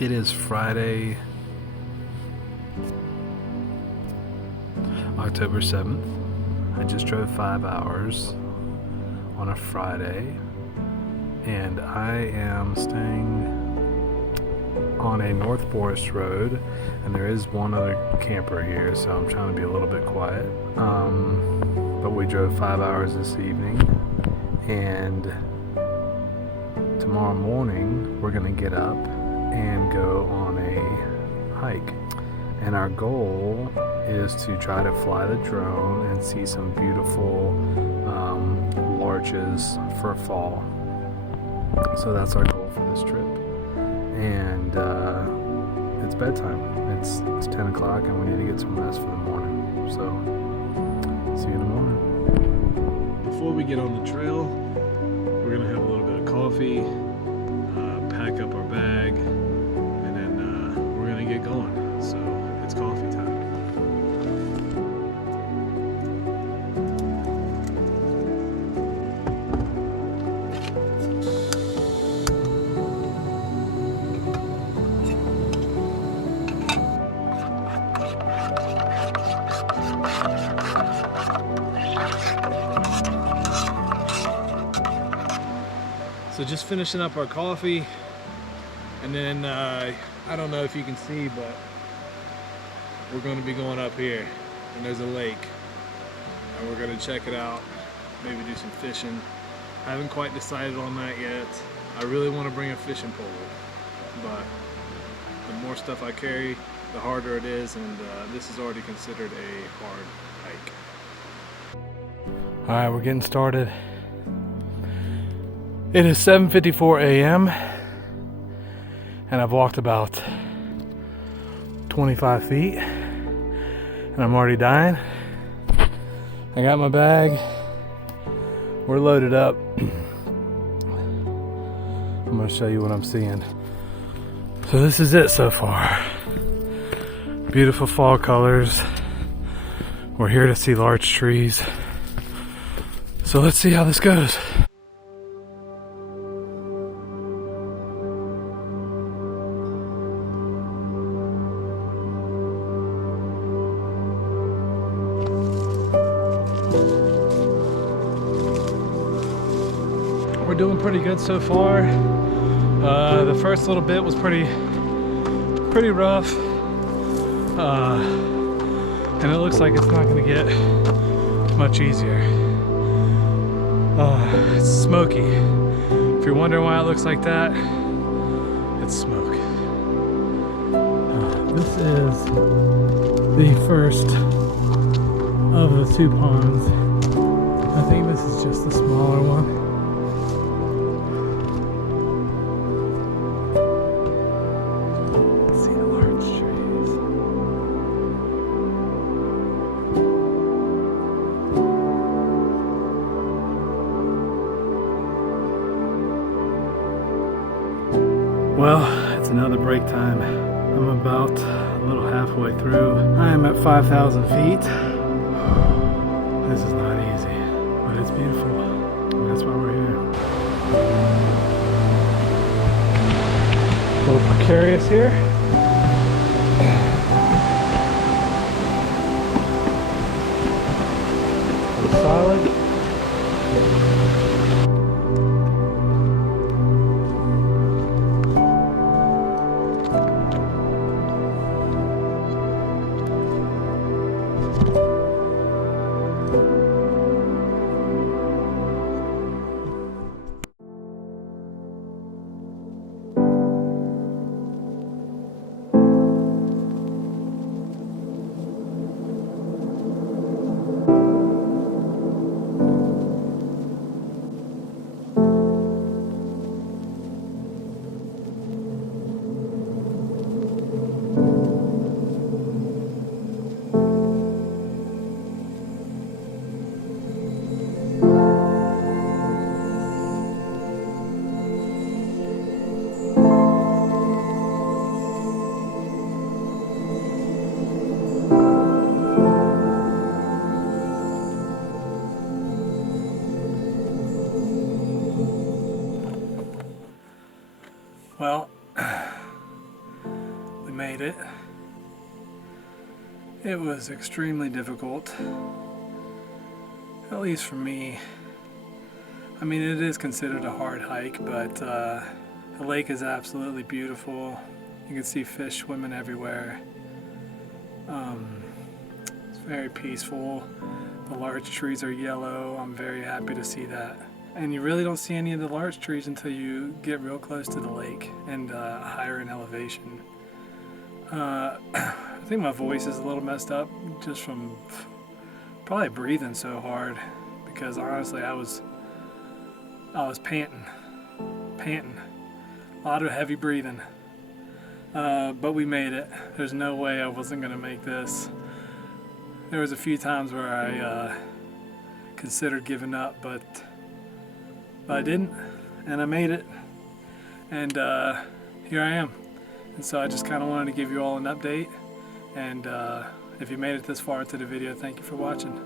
It is Friday, October 7th. I just drove 5 hours on a Friday, and I am staying on a North Forest road, and there is one other camper here, so I'm trying to be a little bit quiet. But we drove 5 hours this evening, and tomorrow morning we're going to get up and go on a hike. And our goal is to try to fly the drone and see some beautiful larches for fall. So that's our goal for this trip. And it's bedtime. It's 10 o'clock and we need to get some rest for the morning. So see you in the morning. Before we get on the trail, we're gonna have a little bit of coffee, pack up our bag, and then we're gonna get going. So it's coffee time. So just finishing up our coffee, and then I don't know if you can see, but we're going to be going up here, and there's a lake, and we're going to check it out, maybe do some fishing. I haven't quite decided on that yet. I really want to bring a fishing pole, but the more stuff I carry, the harder it is, and this is already considered a hard hike. All right, we're getting started. It is 7:54 a.m. and I've walked about 25 feet and I'm already dying. I got my bag. We're loaded up. I'm going to show you what I'm seeing. So this is it so far. Beautiful fall colors. We're here to see larch trees. So let's see how this goes. We're doing pretty good so far. The first little bit was pretty rough, and it looks like it's not going to get much easier. It's smoky. If you're wondering why it looks like that, it's smoke. This is the first of the two ponds. I think this is just the smaller one. Well, it's another break time. I'm about a little halfway through. I am at 5,000 feet. This is not easy, but it's beautiful. And that's why we're here. A little precarious here. A little solid. It was extremely difficult, at least for me. I mean, it is considered a hard hike, but the lake is absolutely beautiful. You can see fish swimming everywhere. It's very peaceful. The larch trees are yellow. I'm very happy to see that. And you really don't see any of the larch trees until you get real close to the lake and higher in elevation. I think my voice is a little messed up just from probably breathing so hard, because honestly I was panting, a lot of heavy breathing. But we made it. There's no way I wasn't gonna make this. There was a few times where I considered giving up, but I didn't, and I made it, and here I am. And so I just kind of wanted to give you all an update, and if you made it this far into the video, thank you for watching.